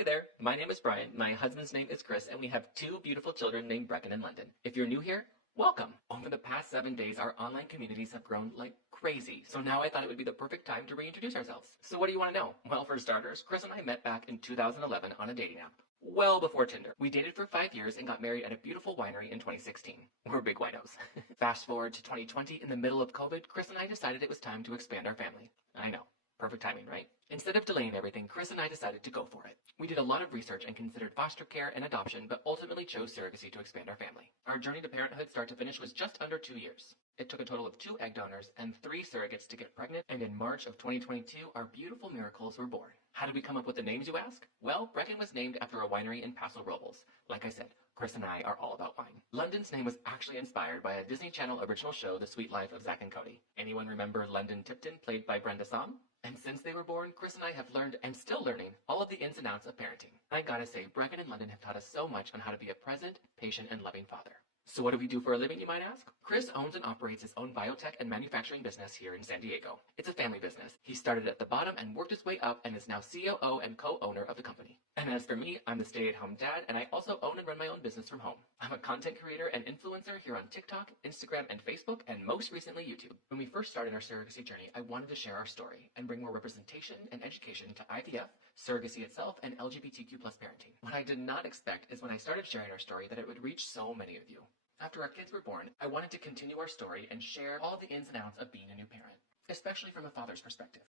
Hi there, my name is Brian, my husband's name is Chris, and we have two beautiful children named Brecken and London. If you're new here, welcome! Over the past 7 days, our online communities have grown like crazy, so now I thought it would be the perfect time to reintroduce ourselves. So what do you want to know? Well, for starters, Chris and I met back in 2011 on a dating app. Well before Tinder. We dated for 5 years and got married at a beautiful winery in 2016. We're big winos. Fast forward to 2020, in the middle of COVID, Chris and I decided it was time to expand our family. I know. Perfect timing, right? Instead of delaying everything, Chris and I decided to go for it. We did a lot of research and considered foster care and adoption, but ultimately chose surrogacy to expand our family. Our journey to parenthood start to finish was just under 2 years. It took a total of 2 egg donors and 3 surrogates to get pregnant, and in March of 2022, our beautiful miracles were born. How did we come up with the names, you ask? Well, Brecken was named after a winery in Paso Robles. Like I said, Chris and I are all about wine. London's name was actually inspired by a Disney Channel original show, The Sweet Life of Zack and Cody. Anyone remember London Tipton, played by Brenda Song? And since they were born, Chris and I have learned, and still learning, all of the ins and outs of parenting. I gotta say, Brecken and London have taught us so much on how to be a present, patient, and loving father. So what do we do for a living, you might ask? Chris owns and operates his own biotech and manufacturing business here in San Diego. It's a family business. He started at the bottom and worked his way up and is now COO and co-owner of the company. And as for me, I'm the stay-at-home dad, and I also own and run my own business from home. I'm a content creator and influencer here on TikTok, Instagram, and Facebook, and most recently YouTube. When we first started our surrogacy journey, I wanted to share our story and bring more representation and education to IVF, surrogacy itself, and LGBTQ+ parenting. What I did not expect is when I started sharing our story that it would reach so many of you. After our kids were born, I wanted to continue our story and share all the ins and outs of being a new parent, especially from a father's perspective.